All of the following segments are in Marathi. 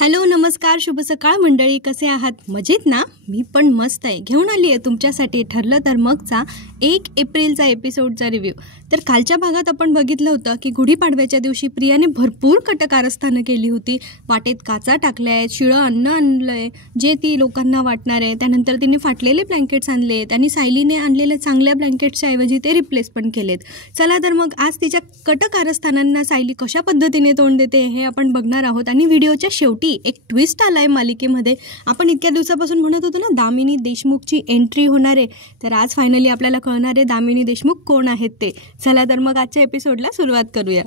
हॅलो, नमस्कार, शुभ सकाळ मंडळी. कसे आहात? मजेत ना? मी पण मस्त आहे. घेऊन आली आहे तुमच्यासाठी ठरलं तर मगचा 1 एप्रिलचा एपिसोडचा रिव्ह्यू. तर कालच्या भागात आपण बघितलं होतं की गुढीपाडव्याच्या दिवशी प्रियाने भरपूर कटकारस्थानं केली होती. वाटेत काचा टाकल्या आहेत, शिळं अन्न आणलं आहे जे ती लोकांना वाटणार आहे. त्यानंतर तिने फाटलेले ब्लँकेट्स आणले आहेत आणि सायलीने आणलेले चांगल्या ब्लँकेट्सच्या ऐवजी ते रिप्लेस पण केलेत. चला तर मग आज तिच्या कटकारस्थानांना सायली कशा पद्धतीने तोंड देते हे आपण बघणार आहोत. आणि व्हिडिओच्या शेवटी एक ट्विस्ट आलाय मालिकेमध्ये. आपण इतक्या दिवसापासून म्हणत होतो ना दामिनी देशमुखची एंट्री होणार आहे, तर आज फायनली आपल्याला कळणार आहे दामिनी देशमुख कोण आहेत ते. चला तर मग आजच्या एपिसोडला सुरुवात करूया.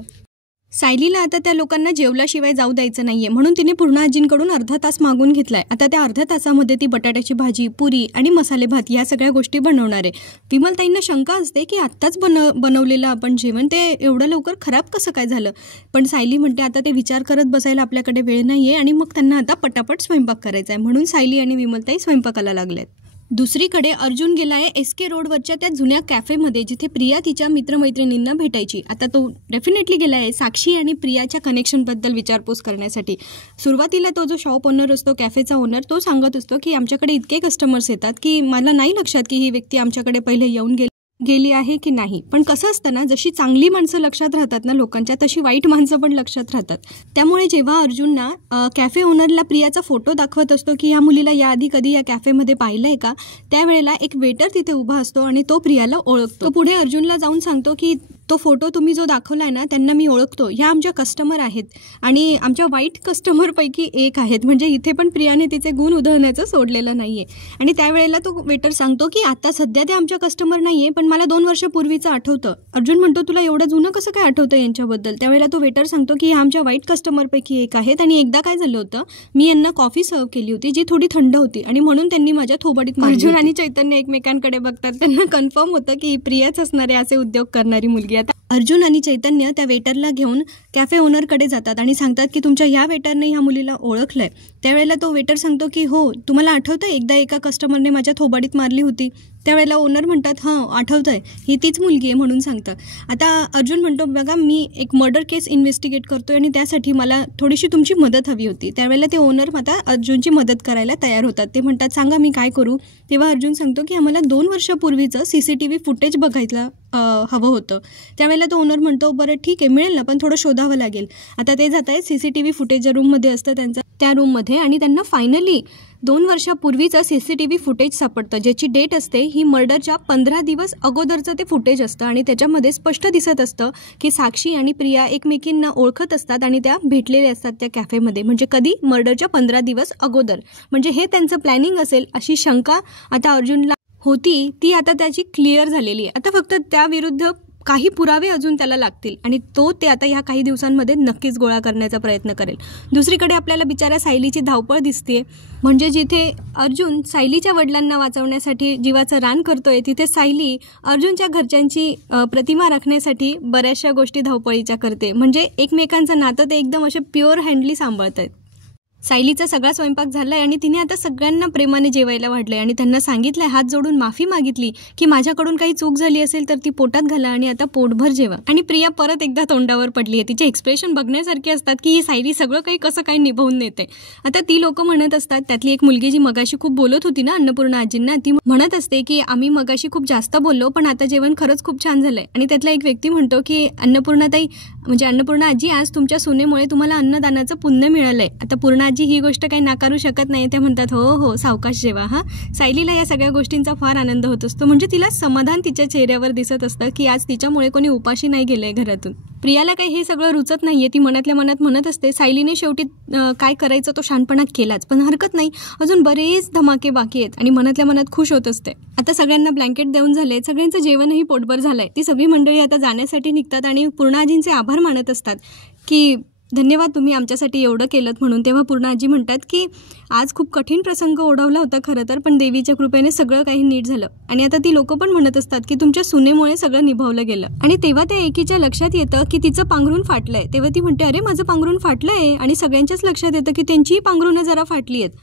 सायलीला आता त्या लोकांना जेवल्याशिवाय जाऊ द्यायचं नाहीये म्हणून तिने पूर्ण आजींकडून अर्धा तास मागून घेतलाय. आता त्या अर्ध्या तासामध्ये ती बटाट्याची भाजी, पुरी आणि मसाले भात या सगळ्या गोष्टी बनवणार आहे. विमलताईंना शंका असते की आत्ताच बनवलेलं आपण जेवण ते एवढं लवकर खराब कसं काय झालं. पण सायली म्हणते आता ते विचार करत बसायला आपल्याकडे वेळ नाहीये आणि मग त्यांना आता पटापट स्वयंपाक करायचा आहे. म्हणून सायली आणि विमलताई स्वयंपाकाला लागल्यात. दुसरीकडे अर्जुन गेला आहे SK रोडवरच्या त्या जुन्या कॅफेमध्ये जिथे प्रिया तिच्या मित्रमैत्रिणींना भेटायची. आता तो डेफिनेटली गेला आहे साक्षी आणि प्रियाच्या कनेक्शनबद्दल विचारपूस करण्यासाठी. सुरुवातीला तो जो शॉप ओनर असतो, कॅफेचा ओनर, तो सांगत असतो की आमच्याकडे इतके कस्टमर्स येतात की मला नाही लक्षात की ही व्यक्ती आमच्याकडे पहिले येऊन गेली आहे की नाही. पण कसं असतं ना, जशी चांगली माणसं लक्षात राहतात ना लोकांच्या, तशी वाईट माणसं पण लक्षात राहतात. त्यामुळे जेव्हा अर्जुनना कॅफे ओनरला प्रियाचा फोटो दाखवत असतो की या मुलीला याआधी कधी या कॅफेमध्ये पाहिलं आहे का, त्यावेळेला एक वेटर तिथे उभा असतो आणि तो प्रियाला ओळखतो. तो पुढे अर्जुनला जाऊन सांगतो की तो फोटो तुम्ही जो दाखवला आहे ना त्यांना मी ओळखतो, ह्या आमच्या कस्टमर आहेत आणि आमच्या वाईट कस्टमरपैकी एक आहेत. म्हणजे इथे पण प्रियाने तिचे गुण उधळण्याचं सोडलेलं नाही आहे. आणि त्यावेळेला तो वेटर सांगतो की आता सध्या ते आमच्या कस्टमर नाही आहे, पण मला 2 वर्षापूर्वीचं आठवतं. अर्जुन म्हणतो तुला एवढं जुनं कसं काय आठवतं यांच्याबद्दल. त्यावेळेला तो वेटर सांगतो की ह्या आमच्या वाईट कस्टमरपैकी एक आहेत आणि एकदा काय झालं होतं, मी यांना कॉफी सर्व केली होती जी थोडी थंड होती आणि म्हणून त्यांनी माझ्या थोबाडीत मारली. अर्जुन आणि चैतन्य एकमेकांकडे बघतात. त्यांना कन्फर्म होतं की प्रियाच असणारे असे उद्योग करणारी मुलगी. आता अर्जुन आणि चैतन्य त्या वेटरला घेऊन कॅफे ओनरकडे जातात आणि सांगतात की तुमच्या ह्या वेटरने ह्या मुलीला ओळखलंय. त्यावेळेला तो वेटर सांगतो की हो, तुम्हाला आठवतं एकदा एका कस्टमरने माझ्या थोबाडीत मारली होती. त्यावेळेला ओनर म्हणतात हां आठवतंय, ही तीच मुलगी आहे म्हणून सांगतं. आता अर्जुन म्हणतो बघा मी एक मर्डर केस इन्व्हेस्टिगेट करतोय आणि त्यासाठी मला थोडीशी तुमची मदत हवी होती. त्यावेळेला ते ओनर आता अर्जुनची मदत करायला तयार होतात. ते म्हणतात सांगा मी काय करू. तेव्हा अर्जुन सांगतो की आम्हाला 2 वर्षापूर्वीचं CCTV फुटेज बघायला हवं होतं. त्यावेळेला तो ओनर म्हणतो बरं ठीक आहे मिळेल ना, पण थोडं शोधावं लागेल. आता ते जात आहेत CCTV फुटेज ज्या रूममध्ये असतं त्यांचं त्या रूममध्ये आणि त्यांना फायनली 2 वर्षापूर्वीचं CCTV फुटेज सापडतं ज्याची डेट असते ही मर्डरच्या 15 दिवस अगोदरचं ते फुटेज असतं. आणि त्याच्यामध्ये स्पष्ट दिसत असतं की साक्षी आणि प्रिया एकमेकींना ओळखत असतात आणि त्या भेटलेल्या असतात त्या कॅफेमध्ये. म्हणजे कधी, मर्डरच्या 15 दिवस अगोदर. म्हणजे हे त्यांचं प्लॅनिंग असेल अशी शंका आता अर्जुनला होती, ती आता त्याची क्लिअर झालेली आहे. आता फक्त त्याविरुद्ध काही पुरावे अजून त्याला लागतील आणि ते आता ह्या काही दिवसांमध्ये नक्कीच गोळा करण्याचा प्रयत्न करेल. दुसरीकडे आपल्याला बिचाऱ्या सायलीची धावपळ दिसते. म्हणजे जिथे अर्जुन सायलीच्या वडिलांना वाचवण्यासाठी जीवाचं रान करतोय, तिथे सायली अर्जुनच्या घरच्यांची प्रतिमा राखण्यासाठी बऱ्याचशा गोष्टी धावपळीच्या करते. म्हणजे एकमेकांचं नातं ते एकदम असे प्युअर हँडली सांभाळत आहेत. सायलीचा सगळा स्वयंपाक झालाय आणि तिने आता सगळ्यांना प्रेमाने जेवायला वाढलंय आणि त्यांना सांगितलंय, हात जोडून माफी मागितली की माझ्याकडून काही चूक झाली असेल तर ती पोटात घाला आणि आता पोटभर जेवा. आणि प्रिया परत एकदा तोंडावर पडली आहे. तिचे एक्सप्रेशन बघण्यासारखे असतात की ही सायली सगळं काही कसं काही निभावून नेते. आता ती लोक म्हणत असतात, त्यातली एक मुलगी जी मगाशी खूप बोलत होती ना अन्नपूर्णा आजींना, ती म्हणत असते की आम्ही मगाशी खूप जास्त बोललो पण आता जेवण खरंच खूप छान झालंय. आणि त्यातला एक व्यक्ती म्हणतो की अन्नपूर्णाताई म्हणजे अन्नपूर्णा आजी, आज तुमच्या सुनेमुळे तुम्हाला अन्नदानाचं पुण्य मिळालंय. आता पूर्णा आजी ही गोष्ट काही नाकारू शकत नाही. त्या म्हणतात हो हो सावकाश जेवा. हा, सायलीला या सगळ्या गोष्टींचा फार आनंद होत असतो. म्हणजे तिला समाधान तिच्या चेहऱ्यावर दिसत असतं की आज तिच्यामुळे कोणी उपाशी नाही गेलंय घरातून. प्रियाला काही हे सगळं रुचत नाहीये. ती मनातल्या मनात म्हणत असते सायलीने शेवटी काय करायचं तो शहाणपणा केलाच, पण हरकत नाही, अजून बरेच धमाके बाकी आहेत. आणि मनातल्या मनात खुश होत असते. आता सगळ्यांना ब्लँकेट देऊन झाले, सगळ्यांचं जेवणही पोटभर झालंय. ती सगळी मंडळी आता जाण्यासाठी निघतात आणि पूर्णाजींचे आभार मानत असतात की धन्यवाद तुम्ही आमच्यासाठी एवढं केलं म्हणून. तेव्हा पूर्णा आजी म्हणतात की आज खूप कठीण प्रसंग ओढवला होता खरं तर, पण देवीच्या कृपेने सगळं काही नीट झालं. आणि आता ती लोक पण म्हणत असतात की तुमच्या सुनेमुळे सगळं निभावलं गेलं. आणि तेव्हा त्या एकीच्या लक्षात येतं की तिचं पांघरून फाटलंय. तेव्हा ती म्हणते अरे माझं पांघरून फाटलंय. आणि सगळ्यांच्याच लक्षात येतं की त्यांचीही पांघरून जरा फाटली आहेत.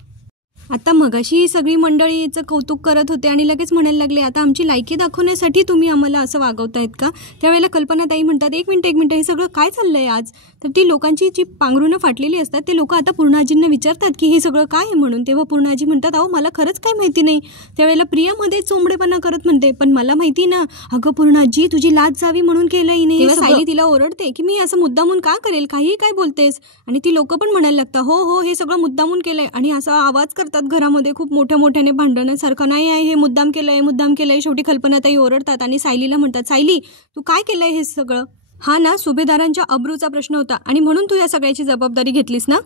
आता मगाशी सगळी मंडळीचं कौतुक करत होते आणि लगेच म्हणायला लागले, आता आमची लायकी दाखवण्यासाठी तुम्ही आम्हाला असं वागवतायत का? त्यावेळेला कल्पनाताई म्हणतात, एक मिनिट, हे सगळं काय चाललंय आज? तर ती लोकांची जी पांघरुणं फाटलेली असतात ते लोक आता पूर्णाजींना विचारतात की हे सगळं काय आहे म्हणून. तेव्हा पूर्णाजी म्हणतात, अहो मला खरंच काही माहिती नाही. त्यावेळेला प्रियामध्ये चोंबडेपणा करत म्हणते, पण मला माहिती ना. अगं पूर्णाजी, तुझी लाज जावी म्हणून केलंय नाही. तेव्हा सायली तिला ओरडते की मी असं मुद्दामून का करेल, काहीही काय बोलतेस? आणि ती लोक पण म्हणायला लागतात, हो हे सगळं मुद्दामून केलंय. आणि असा आवाज करतात घरामध्ये खूप मोठ्याने भांडण्यासारखं, नाही आहे हे मुद्दाम केलंय. शेवटी कल्पनाताई ओरडतात आणि सायलीला म्हणतात, सायली तू काय केलंय हे सगळं? हा ना सुभेदारांच्या अब्रूचा प्रश्न होता आणि म्हणून तू या सगळ्याची जबाबदारी घेतलीस ना.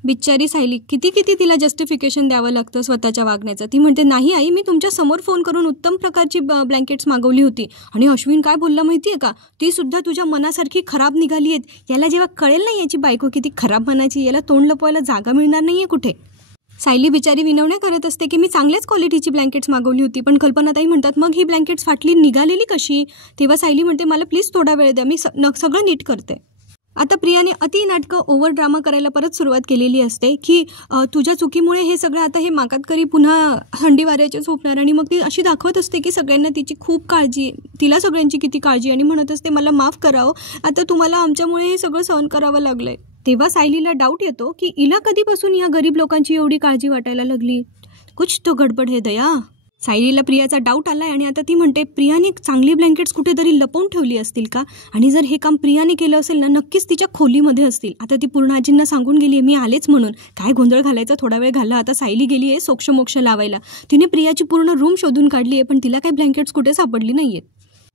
बिचारी सायली, किती तिला जस्टिफिकेशन द्यावं लागतं स्वतःच्या वागण्याचं. ती म्हणते, नाही आई, मी तुमच्या समोर फोन करून उत्तम प्रकारची ब्लँकेट्स मागवली होती. आणि अश्विन काय बोलला माहितीये का? ती सुद्धा तुझ्या मनासारखी खराब निघाली आहेत. याला जेव्हा कळेल ना याची बायको किती खराब मनाची, याला तोंड लपवायला जागा मिळणार नाहीये कुठे. सायली बिचारी विनवण्या करत असते की मी चांगल्याच क्वालिटीची ब्लँकेट्स मागवली होती. पण कल्पनाताई म्हणतात, मग ही ब्लँकेट्स फाटली निघालेली कशी? तेव्हा सायली म्हणते, मला प्लीज थोडा वेळ द्या, मी सगळं नीट करते. आता प्रियाने अति नाटकं ओव्हर ड्रामा करायला परत सुरुवात केलेली असते की तुझ्या चुकीमुळे हे सगळं आता हे माकातकरी पुन्हा थंडी वाऱ्याचे झोपणार. आणि मग ती अशी दाखवत असते की सगळ्यांना तिची खूप काळजी, तिला सगळ्यांची किती काळजी, आणि म्हणत असते मला माफ करावं, आता तुम्हाला आमच्यामुळे हे सगळं सहन करावं लागलंय. तेव्हा सायलीला डाऊट येतो की हिला कधीपासून या गरीब लोकांची एवढी काळजी वाटायला लागली. कुछ तो गडबड है दया. सायलीला प्रियाचा डाऊट आलाय आणि आता ती म्हणते, प्रियाने चांगली ब्लँकेट्स कुठेतरी लपवून ठेवली असतील का? आणि जर हे काम प्रियाने केलं असेल ना, नक्कीच तिच्या खोलीमध्ये असतील. आता ती पूर्णाजींना सांगून गेली आहे मी आलेच म्हणून. काय गोंधळ घालायचा, थोडा वेळ घाला. आता सायली गेली आहे सोक्षमोक्ष लावायला. तिने प्रियाची पूर्ण रूम शोधून काढली आहे, पण तिला काही ब्लँकेट्स कुठे सापडली नाहीयेत.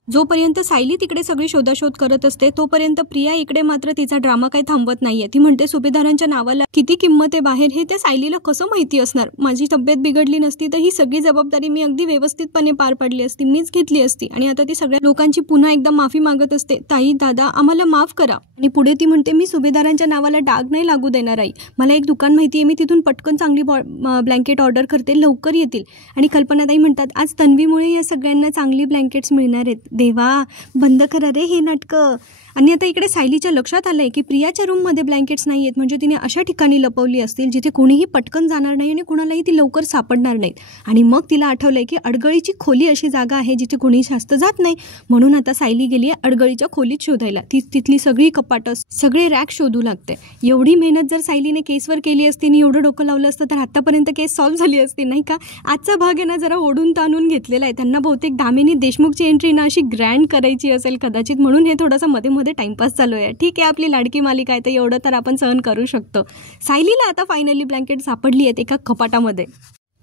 जोपर्यंत सायली तिकडे सगळी शोधाशोध करत असते तोपर्यंत प्रिया इकडे मात्र तिचा ड्रामा काही थांबवत नाहीये. ती म्हणते, सुभेदारांच्या नावाला किती किंमत आहे बाहेर हे त्या सायलीला कसं माहिती असणार? माझी तब्येत बिघडली नसती तर ही सगळी जबाबदारी मी अगदी व्यवस्थितपणे पार पाडली असती, मीच घेतली असती. आणि आता ती सगळ्या लोकांची पुन्हा एकदा माफी मागत असते, ताई दादा आम्हाला माफ करा. आणि पुढे ती म्हणते, मी सुभेदारांच्या नावाला डाग नाही लागू देणार आई. मला एक दुकान माहिती आहे, मी तिथून पटकन चांगली ब्लँकेट ऑर्डर करते, लवकर येतील. आणि कल्पनाताई म्हणतात, आज तन्वीमुळे या सगळ्यांना चांगली ब्लँकेट्स मिळणार आहेत. देवा, बंद करा रे हे नाटकं. आणि आता इकडे सायलीच्या लक्षात आलंय की प्रियाच्या रूममध्ये ब्लँकेट्स नाही आहेत, म्हणजे तिने अशा ठिकाणी लपवली असतील जिथे कोणीही पटकन जाणार नाही आणि कोणालाही ती लवकर सापडणार नाहीत. आणि मग तिला आठवलंय की अडगळीची खोली अशी जागा आहे जिथे कोणी जास्त जात नाही. म्हणून आता सायली गेली आहे अडगळीच्या खोलीत शोधायला. ती तिथली सगळी कपाटं, सगळे रॅक शोधू लागते. एवढी मेहनत जर सायलीने केसवर केली असती आणि एवढं डोकं लावलं असतं तर आतापर्यंत केस सॉल्व्ह झाली असती, नाही का? आजचा भाग आहे ना जरा ओढून ताणून घेतलेला आहे. त्यांना बहुतेक दामिनी देशमुखची एंट्री ना अशी ग्रँड करायची असेल कदाचित, म्हणून हे थोडंसं मध्ये टाइमपास चालू आहे. ठीक आहे, आपली लाडकी मालिका आहे तर एवढं तर आपण सहन करू शकतो. सायलीला आता फायनली ब्लँकेट सापडली आहेत एका कपाटामध्ये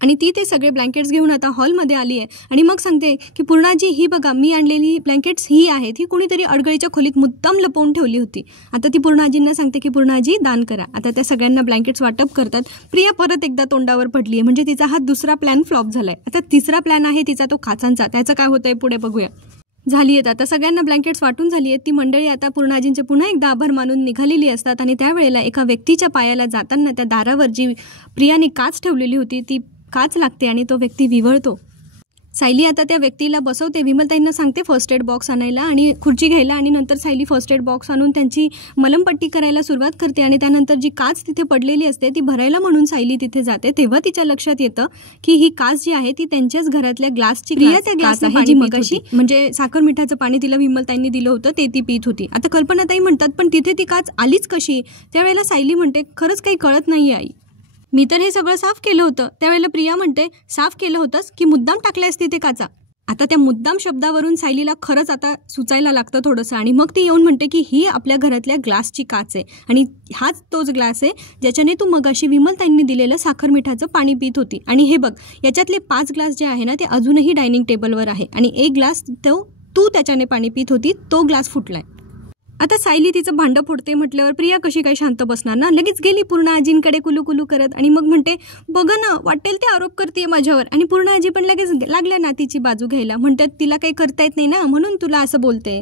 आणि ती ते सगळे ब्लँकेट्स घेऊन आता हॉलमध्ये आली आहे. आणि मग सांगते की पूर्णाजी, ही बघा मी आणलेली ब्लँकेट्स ही आहेत, ही कोणीतरी अडगळीच्या खोलीत मुद्दाम लपवून ठेवली होती. आता ती पूर्णाजींना सांगते की पूर्णाजी दान करा. आता त्या सगळ्यांना ब्लँकेट्स वाटप करतात. प्रिया परत एकदा तोंडावर पडली आहे, म्हणजे तिचा हा दुसरा प्लॅन फ्लॉप झालाय. आता तिसरा प्लॅन आहे तिचा तो काचांचा. त्याचं काय होतंय पुढे बघूया. झाली आहेत आता सगळ्यांना ब्लँकेट्स वाटून झाली आहेत. ती मंडळी आता पूर्णाजींचे पुन्हा एकदा आभार मानून निघालेली असतात आणि त्यावेळेला एका व्यक्तीच्या पायाला जाताना त्या दारावर जी प्रियाने काच ठेवलेली होती ती काच लागते आणि तो व्यक्ती विवळतो. सायली आता त्या व्यक्तीला बसवते. विमलताईंना सांगते फर्स्ट एड बॉक्स आणायला आणि खुर्ची घ्यायला आणि नंतर सायली फर्स्ट एड बॉक्स आणून त्यांची मलमपट्टी करायला सुरुवात करते. आणि त्यानंतर जी काच तिथे पडलेली असते ती भरायला म्हणून सायली तिथे जाते. तेव्हा तिच्या लक्षात येतं की ही काच जी आहे ती त्यांच्याच घरातल्या ग्लासची ग्लास आहे जी मगाशी म्हणजे साखर मिठाचं पाणी तिला विमलताईंनी दिलं होतं ते ती पीत होती. आता कल्पनाताई म्हणतात, पण तिथे ती काच आलीच कशी? त्यावेळेला सायली म्हणते, खरंच काही कळत नाही आई, मी तर हे सगळं साफ केलं होतं. त्यावेळेला प्रिया म्हणते, साफ केलं होतंस की मुद्दाम टाकल्यास तिथे काचा? आता त्या मुद्दाम शब्दावरून सायलीला खरंच आता सुचायला लागतं थोडंसं. आणि मग ती येऊन म्हणते की ही आपल्या घरातल्या ग्लासची काच आहे आणि हाच तोच ग्लास आहे ज्याच्याने तू मगाशी विमलताईंनी दिलेलं साखर मिठाचं पाणी पित होती. आणि हे बघ, याच्यातले 5 ग्लास जे आहे ना ते अजूनही डायनिंग टेबलवर आहे आणि एक ग्लास तू त्याच्याने पाणी पित होती, तो ग्लास फुटलाय. आता सायली तिचं भांडं फोडते म्हटल्यावर प्रिया कशी काही शांत बसणार ना. लगेच गेली पूर्ण आजींकडे कुलू करत आणि मग म्हणते, बघा ना वाटेल ते आरोप करते माझ्यावर. आणि पूर्ण आजी पण लगेच लागल्या नातीची बाजू घ्यायला. म्हणतात तिला काही करता येत नाही ना म्हणून तुला असं बोलते.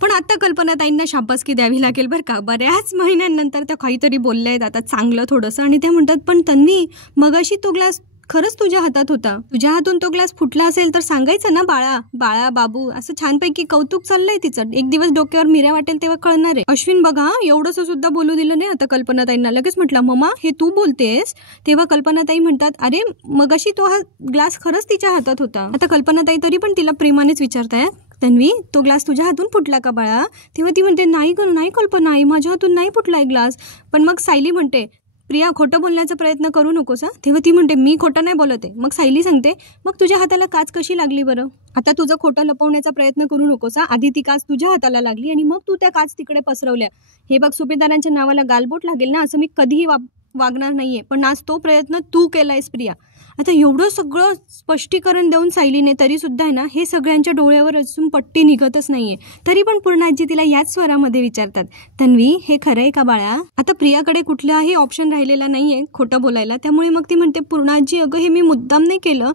पण आता कल्पनाताईंना शाबासकी द्यावी लागेल बरं का. बऱ्याच महिन्यांनंतर त्या काहीतरी बोलल्या आहेत आता चांगलं थोडंसं. आणि त्या म्हणतात, पण तन्वी मगाशी तो ग्लास खरंच तुझ्या हातात होता. तुझ्या हातून तो ग्लास फुटला असेल तर सांगायचं ना बाळा, बाळा बाबू असं छानपैकी कौतुक चाललंय तिचं. एक दिवस डोक्यावर मिऱ्या वाटेल तेव्हा कळणार आहे. अश्विन बघा एवढंसं सुद्धा बोलू दिलं नाही आता कल्पनाताईंना. लगेच म्हटलं मम्मा हे तू बोलतेस. तेव्हा कल्पनाताई म्हणतात अरे मगाशी तो हा ग्लास खरंच तिच्या हातात होता. आता कल्पनाताई तरी पण तिला प्रेमानेच विचारताय तन्वी तो ग्लास तुझ्या हातून फुटला का बाळा. तेव्हा ती म्हणते नाही ग नाही कल्पना, नाही माझ्या हातून नाही फुटलाय ग्लास. पण मग सायली म्हणते प्रिया खोटं बोलण्याचा प्रयत्न करू नकोस. तेव्हा ती म्हणते मी खोटं नाही बोलत आहे. मग सायली सांगते मग तुझ्या हाताला काच कशी लागली बरं. आता तुझं खोटं लपवण्याचा प्रयत्न करू नकोस. आधी ती काच तुझ्या हाताला लागली आणि मग तू त्या काच तिकडे पसरवल्या. हे बघ सुभेदारांच्या नावाला गालबोट लागेल ना असं मी कधीही वागणार नाहीये. पण आज तो प्रयत्न तू केलायस प्रिया. आता एवढं सगळं स्पष्टीकरण देऊन सायलीने तरी सुद्धा आहे ना हे सगळ्यांच्या डोळ्यावर अजून पट्टी निघतच नाहीये. तरी पण पूर्णाजी तिला याच स्वरामध्ये विचारतात तन्वी हे खरं आहे का बाळा. आता प्रियाकडे कुठलाही ऑप्शन राहिलेला नाहीये खोटं बोलायला. त्यामुळे मग ती म्हणते पूर्णाजी अगं हे मी मुद्दाम नाही केलं.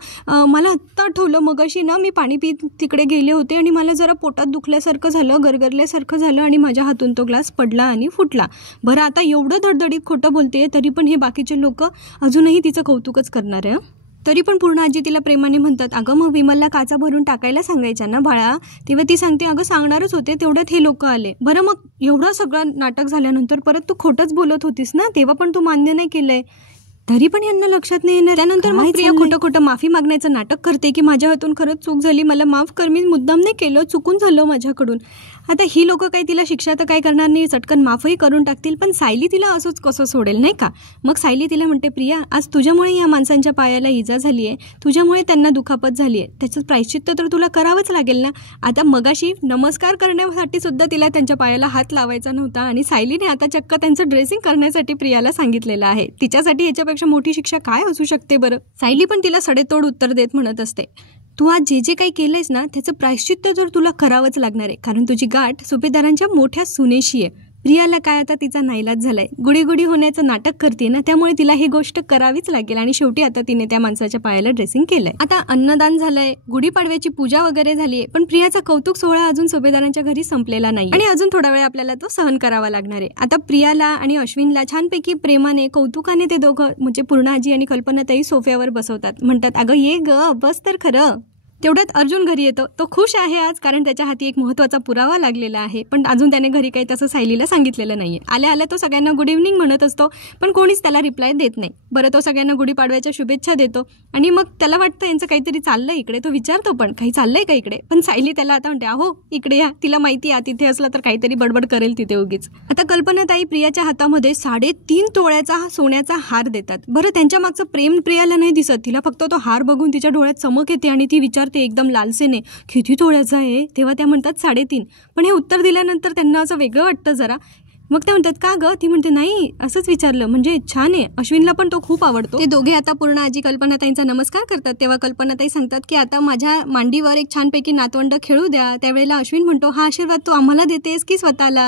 मला आत्ता आठवलं मगाशी ना मी पाणी पीत तिकडे गेले होते आणि मला जरा पोटात दुखल्यासारखं झालं, गरगरल्यासारखं झालं आणि माझ्या हातून तो ग्लास पडला आणि फुटला. बरं आता एवढं धडधडीत खोटं बोलते तरी पण हे बाकीचे लोक अजूनही तिचं कौतुकच करणार आहे. तरी पण पूर्णाजी तिला प्रेमाने म्हणतात अगं मग विमलला काचा भरून टाकायला सांगायच्या ना बाळा. तेव्हा ती सांगते अगं सांगणारच होते तेवढ्यात हे लोक आले. बरं मग एवढं सगळं नाटक झाल्यानंतर परत तू खोटंच बोलत होतीस ना तेव्हा पण तू मान्य नाही केलंय. तरी पण यांना लक्षात नाही येणार. त्यानंतर मग प्रिया खोटं माफी मागण्याचं नाटक करते की माझ्या हातून खरंच चूक झाली, मला माफ कर, मी मुद्दाम नाही केलं, चुकून झालं माझ्याकडून. आता ही लोक काही तिला शिक्षा तर काय करणार नाही, चटकन माफही करून टाकतील. पण सायली तिला असंच कसं सोडेल नाही का. मग सायली तिला म्हणते प्रिया आज तुझ्यामुळे या माणसांच्या पायाला इजा झाली आहे, तुझ्यामुळे त्यांना दुखापत झाली आहे, त्याचं प्रायश्चित्त तर तुला करावंच लागेल ना. आता मगाशी नमस्कार करण्यासाठी सुद्धा तिला त्यांच्या पायाला हात लावायचा नव्हता आणि सायलीने आता चक्क त्यांचं ड्रेसिंग करण्यासाठी प्रियाला सांगितलेलं आहे. तिच्यासाठी याच्यापेक्षा मोठी शिक्षा काय असू शकते बरं. सायली पण तिला सडेतोड उत्तर देत म्हणत असते तू आज जे जे काही केलंयस ना त्याचं प्रायश्चित्त तर तुला करावंच लागणार आहे, कारण तुझी गाठ सुभेदारांच्या मोठ्या सुनेशी आहे. प्रियाला काय आता तिचा नाईलाज झालाय, गुडीगुडी होण्याचं नाटक करते ना त्यामुळे तिला ही गोष्ट करावीच लागेल. आणि शेवटी आता तिने त्या माणसाच्या पायाला ड्रेसिंग केलंय. आता अन्नदान झालंय, गुढीपाडव्याची पूजा वगैरे झालीये, पण प्रियाचा कौतुक सोहळा अजून सुभेदारांच्या घरी संपलेला नाही आणि अजून थोडा वेळ आपल्याला तो सहन करावा लागणार आहे. आता प्रियाला आणि अश्विनला छानपैकी प्रेमाने कौतुकाने ते दोघं म्हणजे पूर्णाजी आणि कल्पनाताई सोफ्यावर बसवतात. म्हणतात अगं ये ग बस तर खरं. तेवढ्यात अर्जुन घरी येतो. तो खुश आहे आज कारण त्याच्या हाती एक महत्त्वाचा पुरावा लागलेला आहे. पण अजून त्याने घरी काही तसं सायलीला सांगितलेलं नाहीये. आल्या आल्या तो सगळ्यांना गुड इव्हनिंग म्हणत असतो पण कोणीच त्याला रिप्लाय देत नाही. बरं तो सगळ्यांना गुढीपाडव्याच्या शुभेच्छा देतो आणि मग त्याला वाटतं यांचं काहीतरी चाललंय इकडे. तो विचारतो पण काही चाललंय का इकडे. पण सायली त्याला आता म्हणते अहो इकडे या, तिला माहिती आहे तिथे असला तर काहीतरी बडबड करेल तिथे उगीच. आता कल्पनाताई प्रियाच्या हातामध्ये 3.5 तोळ्याचा सोन्याचा हार देतात. बरं त्यांच्या मागचं प्रेम प्रियाला नाही दिसत. तिला फक्त तो हार बघून तिच्या डोळ्यात चमक येते आणि ती विचारते एकदम लालसेने किती तोळ्याचा आहे. तेव्हा त्या म्हणतात 3.5. पण हे उत्तर दिल्यानंतर त्यांना असं वेगळं वाटतं जरा. मग त्या म्हणतात का ग. ती म्हणते नाही असंच विचारलं, म्हणजे छान आहे. अश्विनला पण तो खूप आवडतो. ते दोघे आता पूर्ण आजी कल्पनाताईंचा नमस्कार करतात. तेव्हा कल्पनाताई सांगतात की आता माझ्या मांडीवर एक छानपैकी नातवंड खेळू द्या. त्यावेळेला अश्विन म्हणतो हा आशीर्वाद तू आम्हाला देतेस की स्वतःला.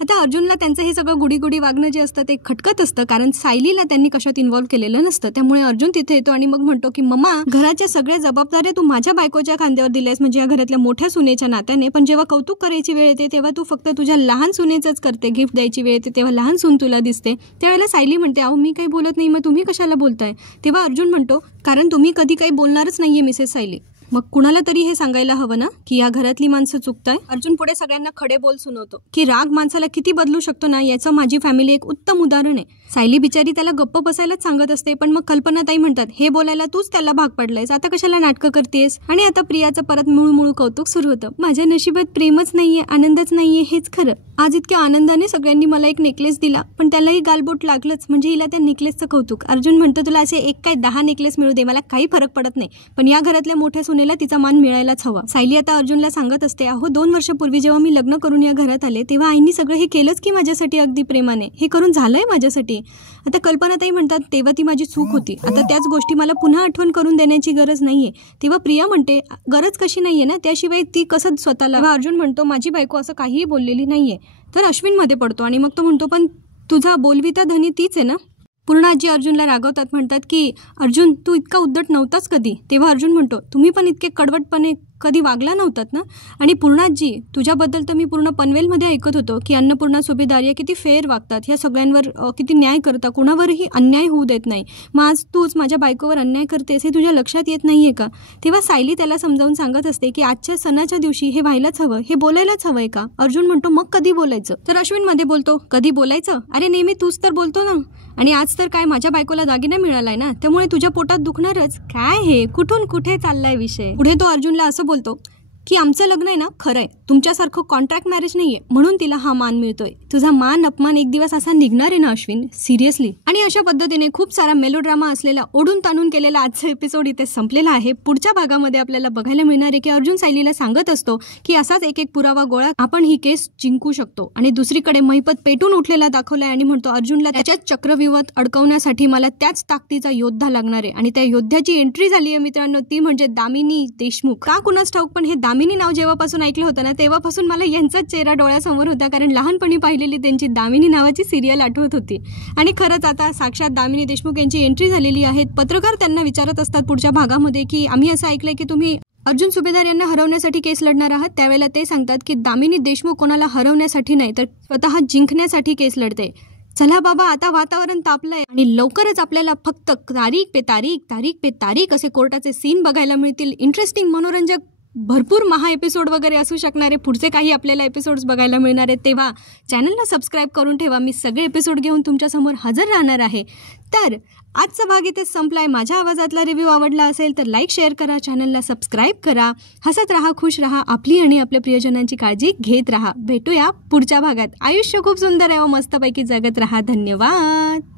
आता अर्जुनला त्यांचं हे सगळं गुडी वागणं जे असतं ते खटकत असतं कारण सायलीला त्यांनी कशात इन्व्हॉल्व्ह केलेलं नसतं. त्यामुळे अर्जुन तिथे येतो आणि मग म्हणतो की मम्मा घराच्या सगळ्या जबाबदाऱ्या तू माझ्या बायकोच्या खांद्यावर दिल्यास, म्हणजे या घरातल्या मोठ्या सुनेच्या नात्याने. पण जेव्हा कौतुक करायची वेळ येते तेव्हा तू फक्त तुझ्या लहान सुनेचंच करते. गिफ्ट द्यायची वेळ येते तेव्हा लहान सून तुला दिसते. त्यावेळेला सायली म्हणते अहो मी काही बोलत नाही, मग तुम्ही कशाला बोलताय. तेव्हा अर्जुन म्हणतो कारण तुम्ही कधी काही बोलणारच नाहीये मिसेस सायली. मग कुणाला तरी हे सांगायला हवं ना की या घरातली माणसं चुकताय. अर्जुन पुढे सगळ्यांना खडे बोल सुनवतो की राग माणसाला किती बदलू शकतो ना याचं माझी फॅमिली एक उत्तम उदाहरण आहे. सायली बिचारी त्याला गप्प बसायलाच सांगत असते पण मग कल्पनाताई म्हणतात हे बोलायला तूच त्याला भाग पडलायस, आता कशाला नाटकं करतेस. आणि आता प्रियाचं परत मुळमुळ कौतुक सुरू होतं. माझ्या नशिबात प्रेमच नाहीये, आनंदच नाहीये हेच खरं. आज इतक्या आनंदाने सगळ्यांनी मला एक नेकलेस दिला पण त्यालाही गालबोट लागलंच, म्हणजे हिला त्या नेकलेसचं कौतुक. अर्जुन म्हणतो तुला असे एक काय 10 नेकलेस मिळू दे, मला काही फरक पडत नाही, पण या घरातल्या मोठ्या सुनेला तिचा मान मिळायलाच हवा. सायली आता अर्जुनला सांगत असते अहो 2 वर्षापूर्वी जेव्हा मी लग्न करून या घरात आले तेव्हा आईनी सगळं हे केलंच की माझ्यासाठी अगदी प्रेमाने. हे करून झालंय माझ्यासाठी. आता कल्पनाताई म्हणतात तेव्हा ती माझी चूक होती, आता त्याच गोष्टी मला पुन्हा आठवण करून देण्याची गरज नाहीये. तेव्हा प्रिया म्हणते गरज कशी नाहीये ना, त्याशिवाय ती कसं स्वतःला. अर्जुन म्हणतो माझी बायको असं काहीही बोललेली नाहीये. तर अश्विन मध्ये पडतो आणि मग तो म्हणतो पण तुझा बोलविता धनी तीच आहे ना. पूर्ण आजी अर्जुनला रागवतात, म्हणतात की अर्जुन तू इतका उद्धट नव्हताच कधी. तेव्हा अर्जुन म्हणतो तुम्ही पण इतके कडवटपणे कधी वागला नव्हतात ना. आणि पूर्णाजी तुझ्याबद्दल तर मी पूर्ण पनवेलमध्ये ऐकत होतो की अन्नपूर्णा सुभेदार या किती फेअर वागतात, ह्या सगळ्यांवर किती न्याय करतात, कोणावरही अन्याय होऊ देत नाही. मग आज तूच माझ्या बायकोवर अन्याय करतेस हे तुझ्या लक्षात येत नाही आहे का. तेव्हा सायली त्याला समजावून सांगत असते की आजच्या सणाच्या दिवशी हे व्हायलाच हवं, हे बोलायलाच हवंय का. अर्जुन म्हणतो मग कधी बोलायचं. तर अश्विन मध्ये बोलतो कधी बोलायचं, अरे नेहमी तूच तर बोलतो ना. आणि आज तर काय माझ्या बायकोला दागिना मिळालाय ना, त्यामुळे तुझ्या पोटात दुखणारच. काय हे कुठून कुठे चाललाय विषय. पुढे तो अर्जुनला असं बोलतो की आमचं लग्न आहे ना खरं आहे, तुमच्यासारखं कॉन्ट्रॅक्ट मॅरेज नाहीये, म्हणून तिला हा मान मिळतोय. तुझा मान अपमान एक दिवस असा निघणार आहे ना अश्विन, सिरियसली. आणि अशा पद्धतीने खूप सारा मेलोड्रामा असलेला ओढून ताणून केलेला आजचा एपिसोड इथे संपलेला आहे. पुढच्या भागामध्ये आपल्याला बघायला मिळणार आहे की अर्जुन सायलीला सांगत असतो की असाच एक एक पुरावा गोळा आपण ही केस जिंकू शकतो. आणि दुसरीकडे महिपत पेटून उठलेला दाखवलाय आणि म्हणतो अर्जुनला त्याच्याच चक्रव्यूहात अडकवण्यासाठी मला त्याच ताकदीचा योद्धा लागणार आहे. आणि त्या योद्ध्याची एंट्री झाली आहे मित्रांनो, ती म्हणजे दामिनी देशमुख. का कुणाच ठाऊक, पण हे दामिनी नाव जेव्हापासून ऐकलं होतं ना तेव्हापासून मला यांचाच चेहरा डोळ्यासमोर होता, कारण लहानपणी पाहिलेली त्यांची दामिनी नावाची सिरियल आठवत होती. आणि खरंच आता साक्षात दामिनी देशमुख यांची एंट्री झालेली आहे. पत्रकार त्यांना विचारत असतात पुढच्या भागामध्ये की आम्ही असं ऐकलंय की तुम्ही अर्जुन सुभेदार यांना हरवण्यासाठी केस लढणार आहात. त्यावेळेला ते सांगतात की दामिनी देशमुख कोणाला हरवण्यासाठी नाही तर स्वतः जिंकण्यासाठी केस लढते. चला बाबा, आता वातावरण तापलंय आणि लवकरच आपल्याला फक्त तारीख पे तारीख असे कोर्टाचे सीन बघायला मिळतील. इंटरेस्टिंग, मनोरंजक, भरपूर महा एपिसोड वगैरे असू शकणारे पुढचे काही आपल्याला एपिसोड्स बघायला मिळणार आहेत. तेव्हा चॅनलला सबस्क्राईब करून ठेवा, मी सगळे एपिसोड घेऊन तुमच्यासमोर हजर राहणार आहे. तर आजचा भाग इथे संपलाय. माझ्या आवाजातला रिव्ह्यू आवडला असेल तर लाईक शेअर करा, चॅनलला सबस्क्राईब करा. हसत राहा, खुश राहा, आपली आणि आपल्या प्रियजनांची काळजी घेत राहा. भेटूया पुढच्या भागात. आयुष्य खूप सुंदर आहे, मस्तपैकी जगत राहा. धन्यवाद.